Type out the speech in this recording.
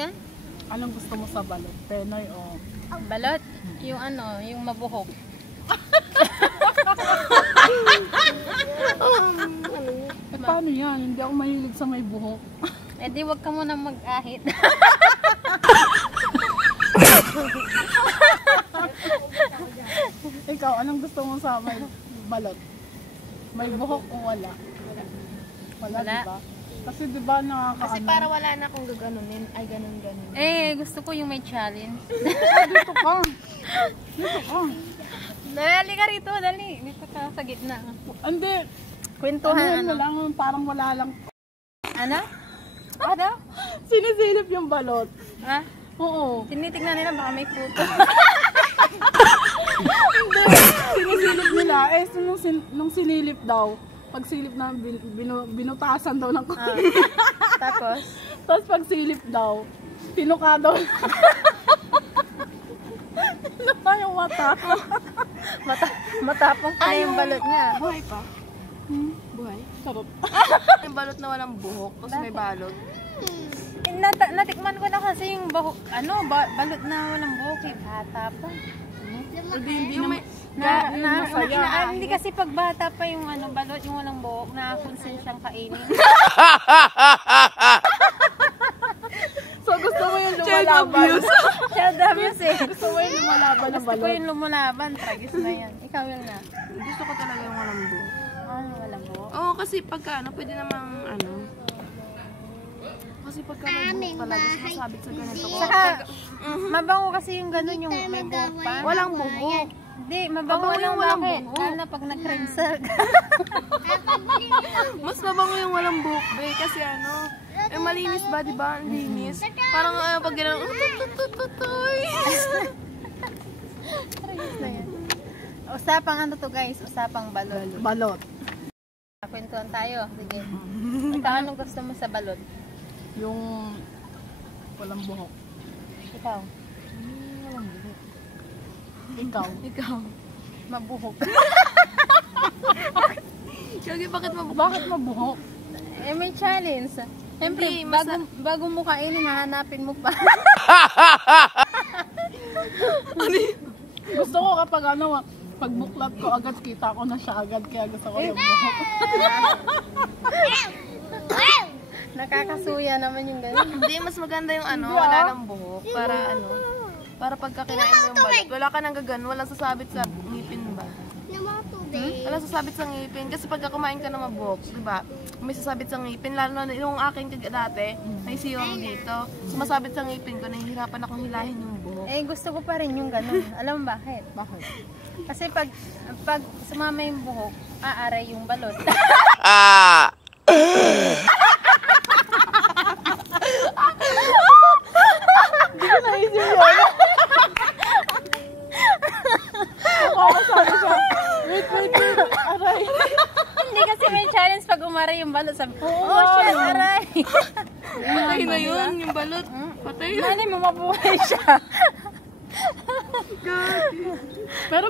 Yan? Anong gusto mo sa balot? Penoy o? Balot? Yung ano, yung mabuhok. Paano yan? Hindi ako mahilig sa may buhok. Eh di wag ka muna mag-ahit. Ikaw, anong gusto mo sa may balot? May buhok o wala? Wala. Diba? Kasi diba nakakaano? Kasi para wala na akong gaganunin. Ay, ganun. Eh, gusto ko yung may challenge. Dito ka. Dito ka. Dali ka rito, dali. Dito ka sa gitna. Hindi. Kwentuhan Ano lang, parang wala lang. Ano? Ano? Sinisilip yung balot. Ha? Oo. Tinitignan nila baka may puto. Hindi. Sinisilip nila. Eh, nung sinilip daw, pag silip na binutasan daw ng Ah. Tapos? Tapos pag silip daw, tinuka daw. Tinuka yung mata. Matapang pa yung balot niya. Buhay pa? Buhay? Sarap. Yung balot na walang buhok, tapos may balot. Natikman ko na kasi yung buhok, balot na walang buhok eh. Bata pa. Hindi Yung naman. may... Hindi kasi pag bata pa yung balot, yung walang buhok, nakakonsen siyang kainin. So gusto mo yung lumalaban. Child abuse eh. Gusto mo yung lumalaban ng Gusto ko balot. yung lumalaban, tragis na yan. Ikaw yun na. Gusto ko talaga yung walang buhok. Walang buhok? Oo, kasi pagka pwede namang kasi pagka may buhok palagi sumasabit sa ganito ko. Saka, mabango kasi yung gano'n yung may buhok pa. Walang buhok. Hindi, mabango yung walang bakit. buhok. Lalo na pag nag-crimsag. Mas mabango yung walang buhok, be. Kasi malinis ba, di ba? Ang linis. Parang pag gano'n, tututututoy. Tragis na yan. Usapang guys, usapang balot. Balot. Kwentuhan tayo. Sige. Ikaw, anong gusto mo sa balot? Yung walang buhok. Ikaw? Walang buhok. Ikaw. Ikaw. Mabuhok. Kaya bakit mabuhok? Bakit mabuhok? Eh, may challenge. Siyempre, Hindi, bago mo kainin, hahanapin mo pa. Gusto ko kapag pag buklat ko agad, kita ko na siya agad, kaya gusto ko yung buhok. Nakakasuya naman yung gano'n. Hindi, mas maganda yung wala ng buhok. Para pagka kinain mo yung balot, wala ka nang gagan, walang sasabit sa ngipin ba? Wala sasabit sa ngipin. Kasi pagka kumain ka ng mabuhok, di ba? May sasabit sa ngipin. Lalo na yung aking dati, may siwang dito. Sumasabit sa ngipin ko, nahihirapan akong hilahin yung buhok. Eh, gusto ko pa rin yung gano'n. Alam mo bakit? Bakit? Kasi pag sumama yung buhok, aaray yung balot. Hindi ko naisip yun. Sabi siya, wait. Aray. Hindi kasi may challenge pag umaray yung balot. Sabi, Oo, oh shit, aray. Patay na yun, yung balot. Patay na. Mali mo mabuhay siya. Pero